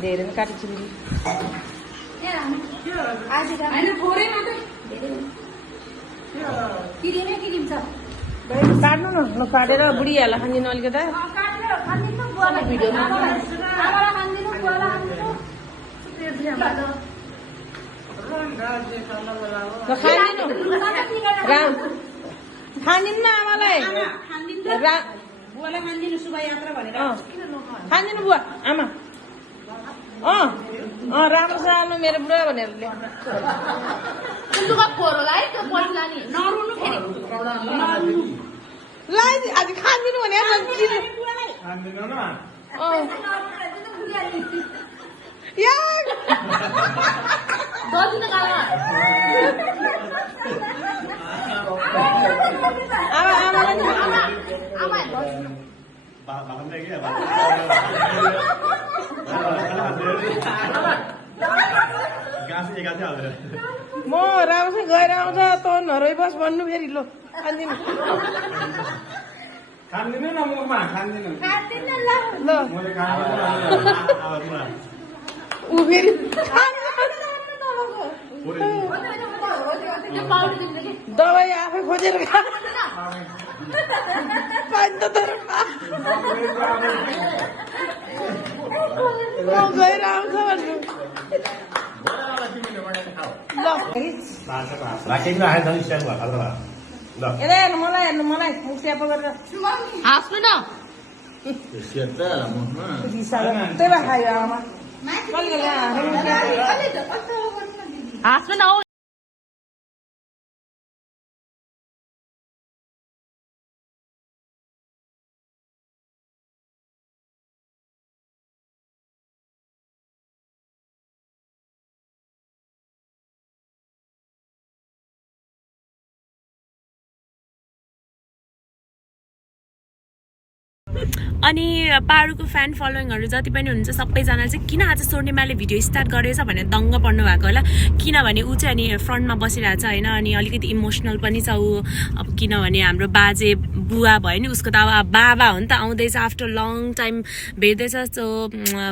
धेरै काटेछु काट्नु न नकाटेर बुढीहरूलाई खानिदिनु अलिकता खानिदिनु न आमालाई खानिदिनु बुवा आमा राम्रो छ आउनु मेरो बुढा भनेर आज खानिदिनु भने म राम्रोसँग गएर आउँछ तनहरू बस भन्नु फेरि लो खानिदिनु न मुखमा खान्दिनु ल ऊ फेरि दबाई आफै खोजेर गएर आउँछ भन्नु मलाई हेर्नु मलाई स्यापो गरेर हाँस्नु न त्यही भए खायो आमा हाँस्नु न अनि पारुको फ्यान फलोइङहरू जति पनि हुनुहुन्छ सबैजना चाहिँ किन आज स्वर्णिमाले भिडियो स्टार्ट गरेछ भनेर दङ्ग पर्नु भएको होला किनभने ऊ चाहिँ अनि फ्रन्टमा बसिरहेको छ होइन अनि अलिकति इमोसनल पनि छ ऊ अब किनभने हाम्रो बाजे बुवा भयो नि उसको त अब बाबा हो नि त आउँदैछ आफ्टर लङ टाइम भेट्दैछ सो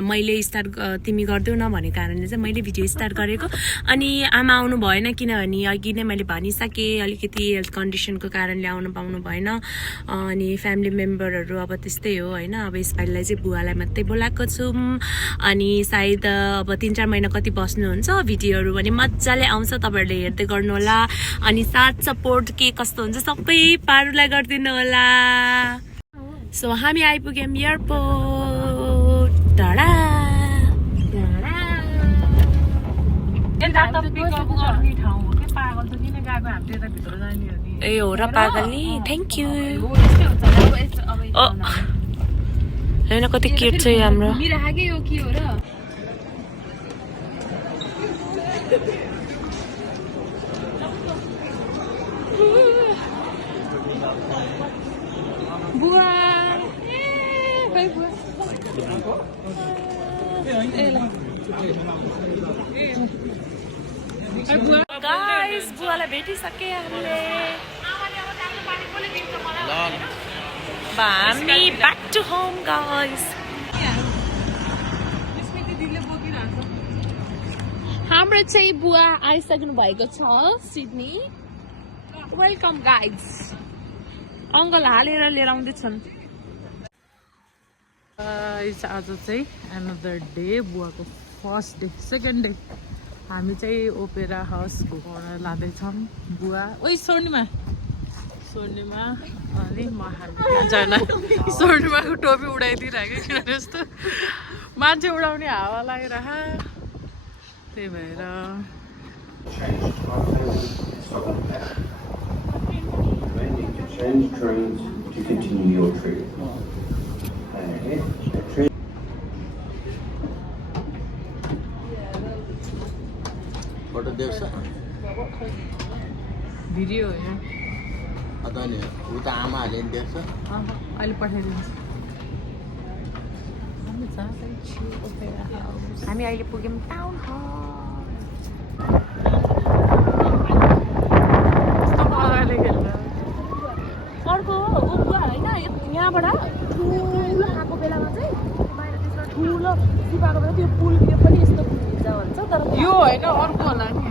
मैले स्टार्ट तिमी गरिदेऊ न भन्ने कारणले चाहिँ मैले भिडियो स्टार्ट गरेको अनि आमा आउनु भएन किनभने अघि नै मैले भनिसकेँ अलिकति हेल्थ कन्डिसनको कारणले आउनु पाउनु भएन अनि फ्यामिली मेम्बरहरू अब त्यस्तै हो होइन अब यसपालिलाई चाहिँ बुवालाई मात्रै बोलाएको छौँ अनि सायद अब 3-4 महिना कति बस्नुहुन्छ भिडियोहरू पनि मजाले आउँछ तपाईँहरूले हेर्दै गर्नु होला अनि साथ सपोर्ट के कस्तो हुन्छ सबै पारुलाई गरिदिनु होला सो हामी आइपुग्यौँ एयरपोर्ट टाढा ए हो र पागल नि थ्याङ्क यू होइन कति क्युट छ हाम्रो बुवा गाइस बुवालाई भेटिसके हामीले हामी ब्याक टु होम गाइस हाम्रो चाहिँ बुवा आइसक्नु भएको छ सिडनी वेलकम गाइस अङ्कल हालेर लिएर आउँदैछन् आज चाहिँ एनदर डे बुवाको फर्स्ट डे सेकेन्ड डे हामी चाहिँ ओपेरा हाउस घुमाउन लाँदैछौँ बुवा ओइ स्वर्णिमा अनि म हामीजना स्वर्णिमाको टोपी उडाइदिइरहेको किनभने यस्तो मान्छे उडाउने हावा लागिरह त्यही भएर Change trains to continue your trip. What are they saying? Video हो अत नि उता आमाहरूले नि देख्छ अहिले पठाइदिन्छ हामी अहिले पुग्यौँ टाउन हल अर्को होइन यहाँबाट ठुलो आएको बेलामा चाहिँ बाहिर त्यसमा ठुलो सिपाएको बेला त्यो पुल यो पनि यस्तो पुलिन्छ भन्छ तर यो होइन अर्को होला नि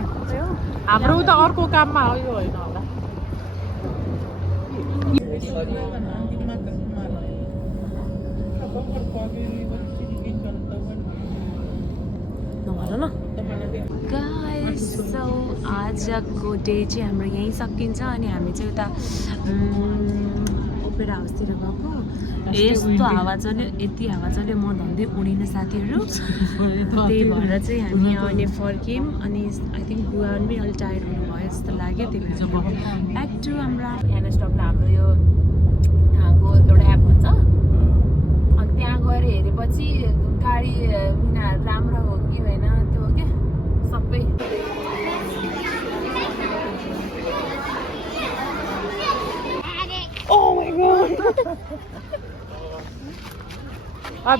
हाम्रो उता अर्को काममा हो यो होइन होला नभन न गाइस सो आजको डे चाहिँ हाम्रो यहीँ सकिन्छ अनि हामी चाहिँ उता ओपेरा हाउसतिर गएको यस्तो हावा चल्यो यति हावा चल्यो म धन्दै उडिनँ साथीहरू त्यही भएर चाहिँ हामी अहिले फर्क्यौँ अनि आई थिङ्क बुवा पनि अलिक टायर्ड हुनुभयो जस्तो लाग्यो त्यही भएर ब्याक टु हाम्रो ह्यान्ड स्टपमा हाम्रो यो ठाउँको एउटा एप हुन्छ अनि त्यहाँ गएर हेरेपछि गाडी उनीहरू राम्रो हो कि होइन त्यो क्या सबै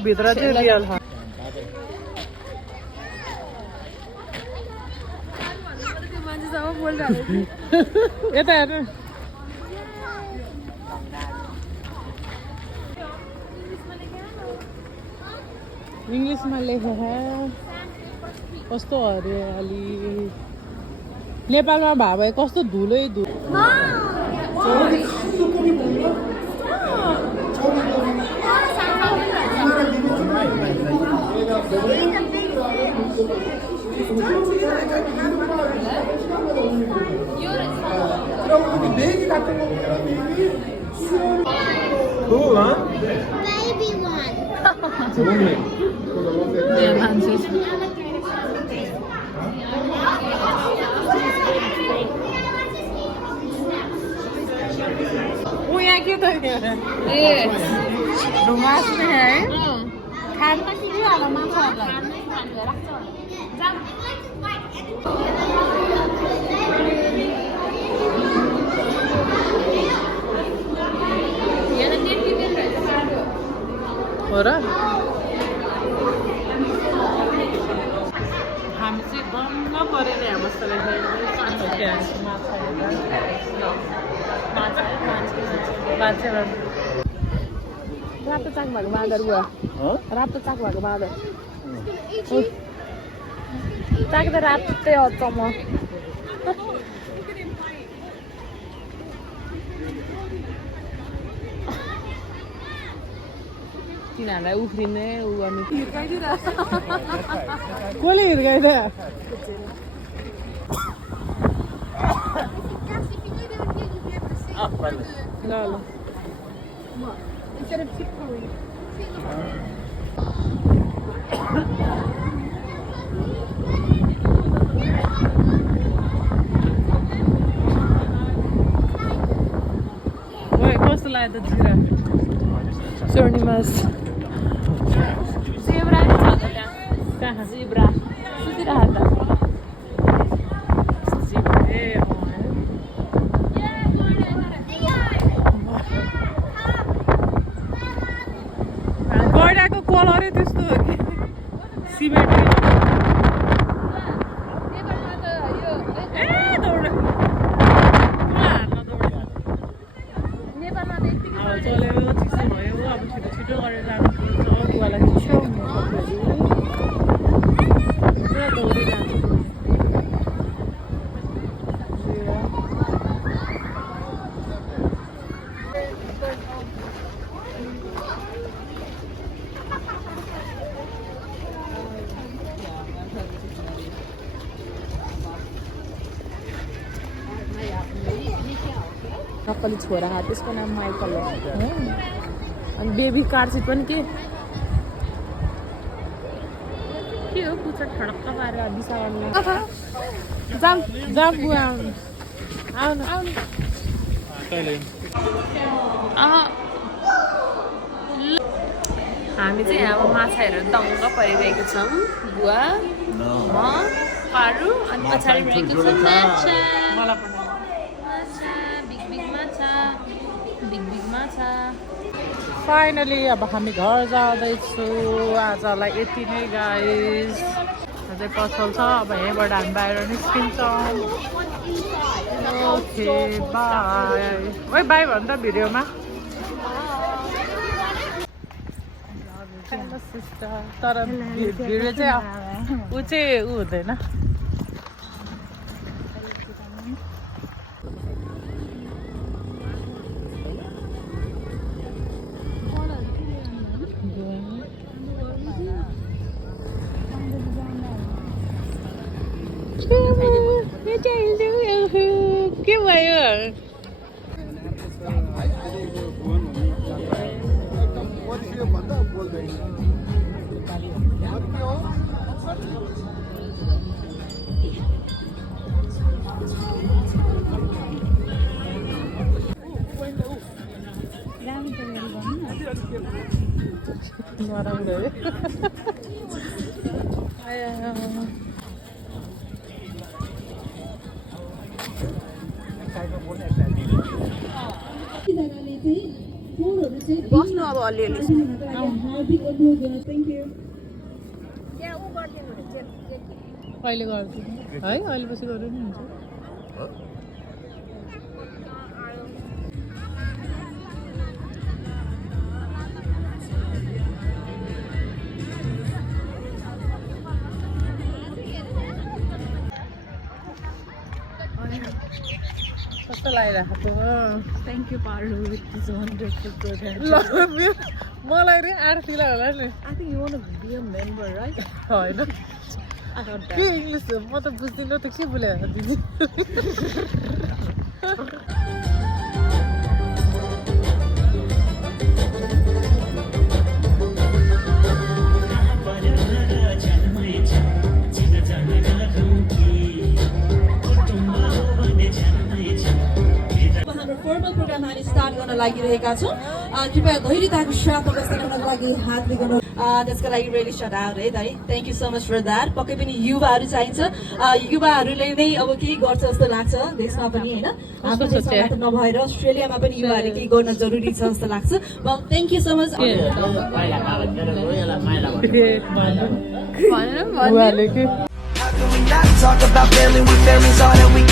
भित्र चाहिँ रियल छ मान्छेसँग बोलिरहेको यता हेर्नु इङ्ग्लिसमा लेखेको कस्तो हरियाली नेपालमा भए भए कस्तो धुलै धुलो Cool, huh? Baby one. ऊ यहाँ के त ढुङ्गास नै है खान त के होला माछाहरूलाई हो र हामी चाहिँ दङ्ग परेर यहाँ बस्दा रातो चाक भएको बाँदर बुवा रातो चाक भएको बाँदर चाक त रातै हच्छ म तिनीहरूलाई उफ्रिने ऊ गर्ने कसले हिर्काइदियो ल ल Instead of tiptoeing. कस्तो लाग्यो त जिरा स्वर्णिमास जेब्रा नि छ त त्यहाँ कहाँ जेब्रा सुतिरहेको गैडाको कलरै त्यस्तो हो कि सिमेन्ट चल्यो चिसो भयो अब छिटो छिटो गरेर जानुपर्छ बुवालाई चिसो पुरा दौडिरहेको नक्कली छोरा त्यसको नाम माइकल हो अनि बेबी कार सिट पनि के हो पुच्छर ठडक्क पारेर दिशा गर्नु जाम जाम बुवा आउनु आउनु आउनु हामी चाहिँ अब माछा हेरेर दङ्ग परिरहेको छौँ बुवा म पारु अनि पछाडि रहेको छ माछा बिग माछा फाइनली अब हामी घर जाँदैछु आजलाई यति नै गाइस अझै पसल छ अब यहीँबाट हामी बाहिर निस्किन्छौँ ओके बाई ओइ बाई भन् त भिडियोमा सिस्टर तर भिडियो चाहिँ ऊ चाहिँ ऊ हुँदैन के भयो नराम्रो बस्नु अब अलिअलि कहिले गर्छु है अहिले पछि गर्नु नि हुन्छ कस्तो लागिरहेको thank you Paru with this wonderful मलाई रे आरतीलाई होला नि I think you want to be a member right होइन के इङ्ग्लिस म त बुझ्दिनँ त के बोलेको दिदी फर्मल प्रोग्राम हामी स्टार्ट गर्न लागिरहेका छौँ कृपया धैर्यताको साथ अवस्था गर्नको लागि हात दिनु त्यसको लागि रेली सट आउट है दाइ thank you so much for that पक्कै पनि युवाहरू चाहिन्छ युवाहरूले नै अब केही गर्छ जस्तो लाग्छ देशमा पनि होइन हाम्रो देशमा मात्र नभएर अस्ट्रेलियामा पनि युवाहरूले केही गर्न जरुरी छ जस्तो लाग्छ थ्याङ्क यू सो मच बुवाले के How can we not talk about family when family's all that we